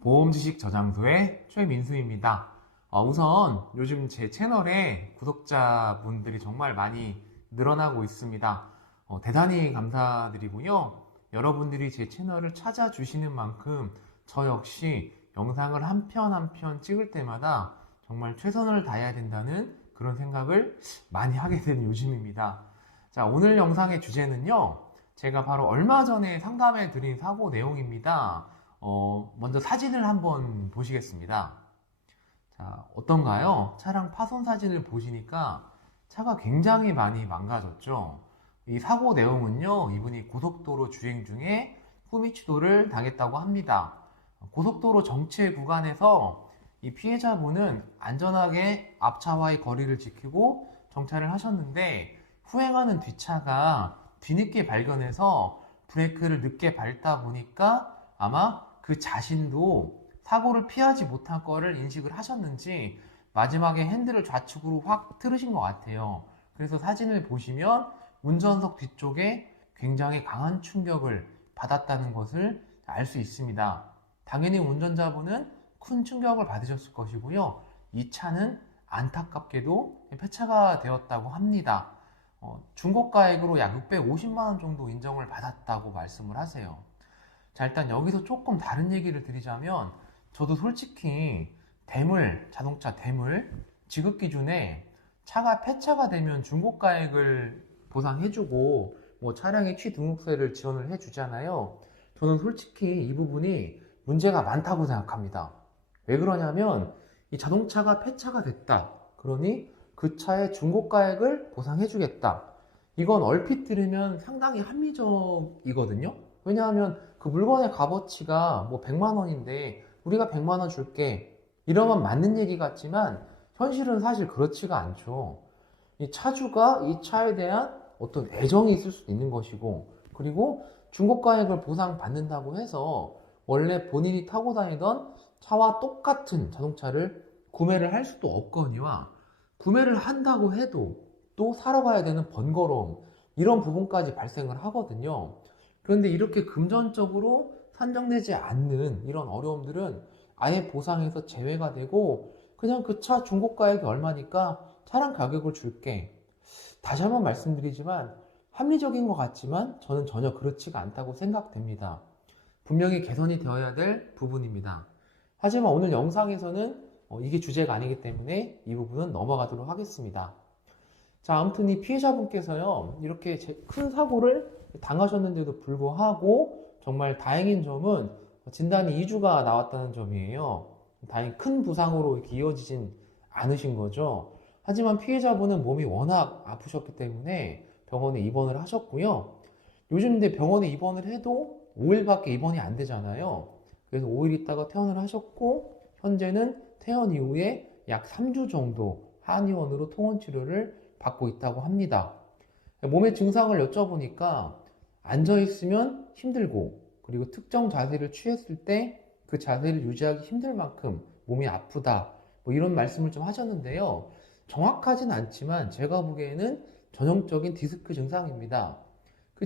보험지식 저장소의 최민수입니다. 우선 요즘 제 채널에 구독자분들이 정말 많이 늘어나고 있습니다. 대단히 감사드리고요. 여러분들이 제 채널을 찾아주시는 만큼 저 역시 영상을 한 편 한 편 찍을 때마다 정말 최선을 다해야 된다는 그런 생각을 많이 하게 되는 요즘입니다. 자, 오늘 영상의 주제는요. 제가 바로 얼마 전에 상담해 드린 사고 내용입니다. 먼저 사진을 한번 보시겠습니다. 자, 어떤가요? 차량 파손 사진을 보시니까 차가 굉장히 많이 망가졌죠. 이 사고 내용은요, 이분이 고속도로 주행 중에 후미치도를 당했다고 합니다. 고속도로 정체 구간에서 이 피해자분은 안전하게 앞차와의 거리를 지키고 정차를 하셨는데 후행하는 뒷차가 뒤늦게 발견해서 브레이크를 늦게 밟다 보니까 아마 그 자신도 사고를 피하지 못할 거를 인식을 하셨는지 마지막에 핸들을 좌측으로 확 틀으신 것 같아요. 그래서 사진을 보시면 운전석 뒤쪽에 굉장히 강한 충격을 받았다는 것을 알 수 있습니다. 당연히 운전자분은 큰 충격을 받으셨을 것이고요. 이 차는 안타깝게도 폐차가 되었다고 합니다. 중고가액으로 약 650만원 정도 인정을 받았다고 말씀을 하세요. 자, 일단 여기서 조금 다른 얘기를 드리자면 저도 솔직히 자동차 대물 지급 기준에 차가 폐차가 되면 중고가액을 보상해주고 뭐 차량의 취등록세를 지원을 해주잖아요. 저는 솔직히 이 부분이 문제가 많다고 생각합니다. 왜 그러냐면 이 자동차가 폐차가 됐다. 그러니 그 차의 중고가액을 보상해주겠다. 이건 얼핏 들으면 상당히 합리적이거든요. 왜냐하면 그 물건의 값어치가 뭐 100만 원인데 우리가 100만 원 줄게. 이러면 맞는 얘기 같지만 현실은 사실 그렇지가 않죠. 이 차주가 이 차에 대한 어떤 애정이 있을 수도 있는 것이고, 그리고 중고가액을 보상받는다고 해서 원래 본인이 타고 다니던 차와 똑같은 자동차를 구매를 할 수도 없거니와 구매를 한다고 해도 또 사러 가야 되는 번거로움, 이런 부분까지 발생을 하거든요. 그런데 이렇게 금전적으로 산정되지 않는 이런 어려움들은 아예 보상에서 제외가 되고 그냥 그 차 중고가액이 얼마니까 차량 가격을 줄게. 다시 한번 말씀드리지만 합리적인 것 같지만 저는 전혀 그렇지가 않다고 생각됩니다. 분명히 개선이 되어야 될 부분입니다. 하지만 오늘 영상에서는 이게 주제가 아니기 때문에 이 부분은 넘어가도록 하겠습니다. 자, 아무튼 이 피해자분께서요, 이렇게 큰 사고를 당하셨는데도 불구하고 정말 다행인 점은 진단이 2주가 나왔다는 점이에요. 다행히 큰 부상으로 이렇게 이어지진 않으신 거죠. 하지만 피해자분은 몸이 워낙 아프셨기 때문에 병원에 입원을 하셨고요. 요즘 근데 병원에 입원을 해도 5일밖에 입원이 안 되잖아요. 그래서 5일 있다가 퇴원을 하셨고 현재는 퇴원 이후에 약 3주 정도 한의원으로 통원 치료를 받고 있다고 합니다. 몸의 증상을 여쭤보니까 앉아있으면 힘들고, 그리고 특정 자세를 취했을 때 그 자세를 유지하기 힘들 만큼 몸이 아프다, 뭐 이런 말씀을 좀 하셨는데요. 정확하진 않지만 제가 보기에는 전형적인 디스크 증상입니다.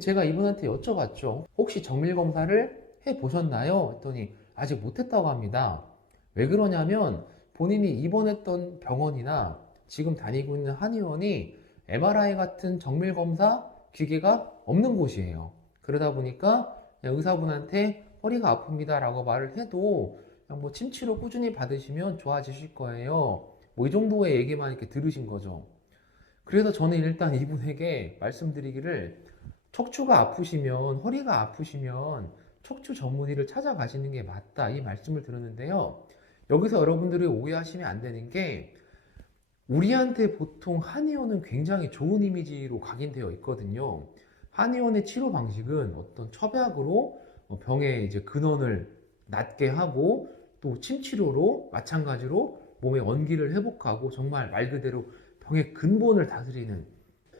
제가 이분한테 여쭤봤죠. 혹시 정밀 검사를 해보셨나요? 했더니 아직 못했다고 합니다. 왜 그러냐면 본인이 입원했던 병원이나 지금 다니고 있는 한의원이 MRI 같은 정밀 검사 기계가 없는 곳이에요. 그러다 보니까 의사분한테 허리가 아픕니다 라고 말을 해도 그냥 뭐 침치료 꾸준히 받으시면 좋아지실 거예요. 뭐 이 정도의 얘기만 이렇게 들으신 거죠. 그래서 저는 일단 이분에게 말씀드리기를, 척추가 아프시면, 허리가 아프시면 척추 전문의를 찾아가시는 게 맞다, 이 말씀을 드렸는데요. 여기서 여러분들이 오해하시면 안 되는 게, 우리한테 보통 한의원은 굉장히 좋은 이미지로 각인되어 있거든요. 한의원의 치료 방식은 어떤 첩약으로 병의 이제 근원을 낫게 하고, 또 침치료로 마찬가지로 몸의 원기를 회복하고 정말 말 그대로 병의 근본을 다스리는,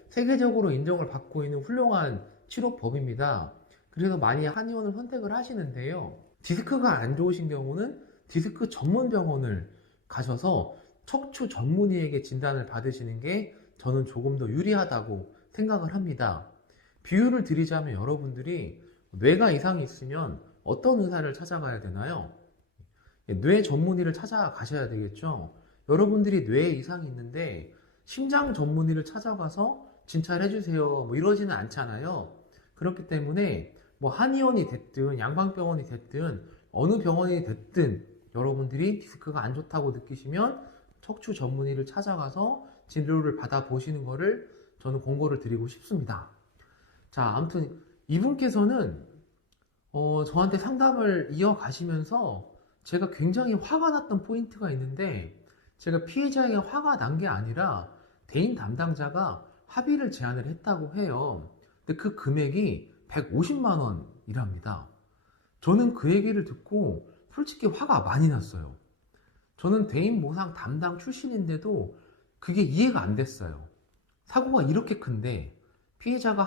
세계적으로 인정을 받고 있는 훌륭한 치료법입니다. 그래서 많이 한의원을 선택을 하시는데요. 디스크가 안 좋으신 경우는 디스크 전문 병원을 가셔서 척추 전문의에게 진단을 받으시는 게 저는 조금 더 유리하다고 생각을 합니다. 비유를 드리자면 여러분들이 뇌가 이상이 있으면 어떤 의사를 찾아가야 되나요? 뇌 전문의를 찾아가셔야 되겠죠. 여러분들이 뇌에 이상이 있는데 심장 전문의를 찾아가서 진찰해 주세요. 뭐 이러지는 않잖아요. 그렇기 때문에 뭐 한의원이 됐든 양방병원이 됐든 어느 병원이 됐든 여러분들이 디스크가 안 좋다고 느끼시면 척추 전문의를 찾아가서 진료를 받아보시는 거를 저는 권고를 드리고 싶습니다. 자, 아무튼 이분께서는 저한테 상담을 이어가시면서 제가 굉장히 화가 났던 포인트가 있는데, 제가 피해자에게 화가 난 게 아니라 대인 담당자가 합의를 제안을 했다고 해요. 근데 그 금액이 150만 원이랍니다. 저는 그 얘기를 듣고 솔직히 화가 많이 났어요. 저는 대인 보상 담당 출신인데도 그게 이해가 안 됐어요. 사고가 이렇게 큰데 피해자가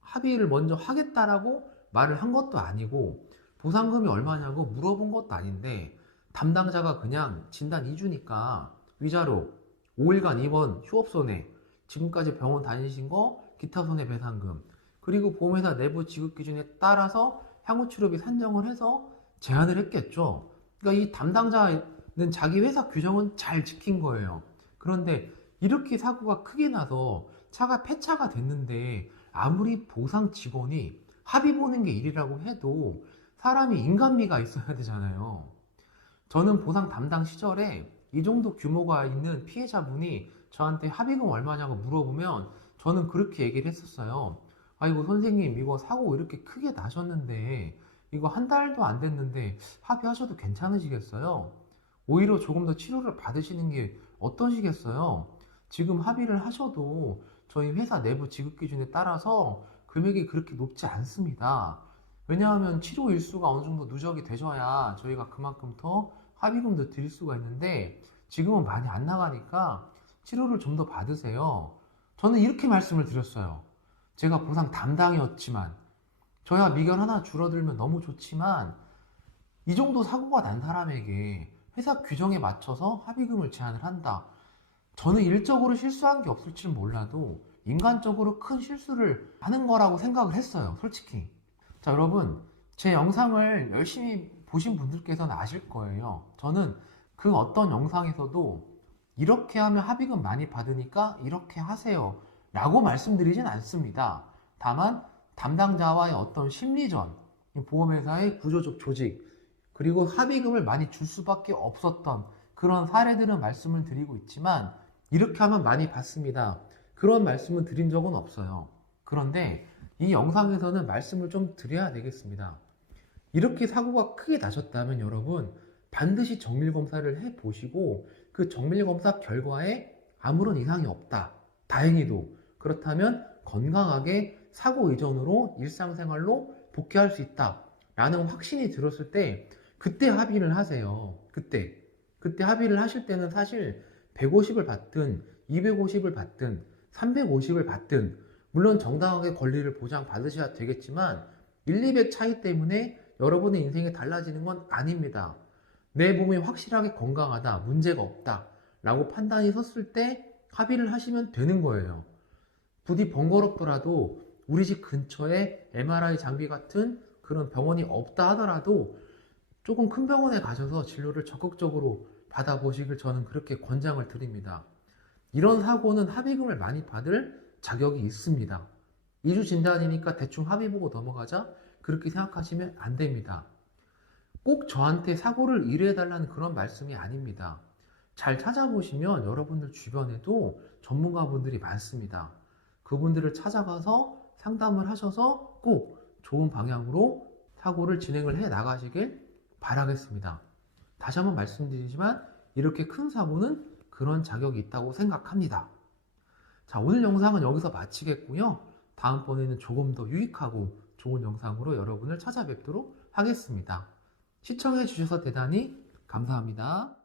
합의를 먼저 하겠다라고 말을 한 것도 아니고 보상금이 얼마냐고 물어본 것도 아닌데, 담당자가 그냥 진단 2주니까 위자료 5일간 입원 휴업손해, 지금까지 병원 다니신 거 기타 손해배상금, 그리고 보험회사 내부 지급 기준에 따라서 향후치료비 산정을 해서 제한을 했겠죠. 그러니까 이 담당자는 자기 회사 규정은 잘 지킨 거예요. 그런데 이렇게 사고가 크게 나서 차가 폐차가 됐는데 아무리 보상 직원이 합의 보는 게 일이라고 해도 사람이 인간미가 있어야 되잖아요. 저는 보상 담당 시절에 이 정도 규모가 있는 피해자분이 저한테 합의금 얼마냐고 물어보면 저는 그렇게 얘기를 했었어요. 아이고 선생님, 이거 사고 이렇게 크게 나셨는데 이거 한 달도 안 됐는데 합의하셔도 괜찮으시겠어요? 오히려 조금 더 치료를 받으시는 게 어떠시겠어요? 지금 합의를 하셔도 저희 회사 내부 지급 기준에 따라서 금액이 그렇게 높지 않습니다. 왜냐하면 치료 일수가 어느 정도 누적이 되셔야 저희가 그만큼 더 합의금도 드릴 수가 있는데 지금은 많이 안 나가니까 치료를 좀 더 받으세요. 저는 이렇게 말씀을 드렸어요. 제가 보상 담당이었지만 저야 미결 하나 줄어들면 너무 좋지만 이 정도 사고가 난 사람에게 회사 규정에 맞춰서 합의금을 제한을 한다. 저는 일적으로 실수한 게 없을지 몰라도 인간적으로 큰 실수를 하는 거라고 생각을 했어요, 솔직히. 자, 여러분, 제 영상을 열심히 보신 분들께서는 아실 거예요. 저는 그 어떤 영상에서도 이렇게 하면 합의금 많이 받으니까 이렇게 하세요 라고 말씀드리진 않습니다. 다만 담당자와의 어떤 심리전, 보험회사의 구조적 조직, 그리고 합의금을 많이 줄 수밖에 없었던 그런 사례들은 말씀을 드리고 있지만 이렇게 하면 많이 받습니다, 그런 말씀을 드린 적은 없어요. 그런데 이 영상에서는 말씀을 좀 드려야 되겠습니다. 이렇게 사고가 크게 나셨다면 여러분 반드시 정밀검사를 해보시고 그 정밀검사 결과에 아무런 이상이 없다, 다행히도 그렇다면 건강하게 사고 이전으로 일상생활로 복귀할 수 있다 라는 확신이 들었을 때 그때 합의를 하세요. 그때 합의를 하실 때는 사실 150을 받든 250을 받든 350을 받든 물론 정당하게 권리를 보장받으셔야 되겠지만 1, 200 차이 때문에 여러분의 인생이 달라지는 건 아닙니다. 내 몸이 확실하게 건강하다, 문제가 없다 라고 판단이 섰을 때 합의를 하시면 되는 거예요. 부디 번거롭더라도 우리 집 근처에 MRI 장비 같은 그런 병원이 없다 하더라도 조금 큰 병원에 가셔서 진료를 적극적으로 받아보시길 저는 그렇게 권장을 드립니다. 이런 사고는 합의금을 많이 받을 자격이 있습니다. 2주 진단이니까 대충 합의 보고 넘어가자 그렇게 생각하시면 안 됩니다. 꼭 저한테 사고를 의뢰해달라는 그런 말씀이 아닙니다. 잘 찾아보시면 여러분들 주변에도 전문가분들이 많습니다. 그분들을 찾아가서 상담을 하셔서 꼭 좋은 방향으로 사고를 진행을 해 나가시길 바라겠습니다. 다시 한번 말씀드리지만 이렇게 큰 사고는 그런 자격이 있다고 생각합니다. 자, 오늘 영상은 여기서 마치겠고요. 다음번에는 조금 더 유익하고 좋은 영상으로 여러분을 찾아뵙도록 하겠습니다. 시청해 주셔서 대단히 감사합니다.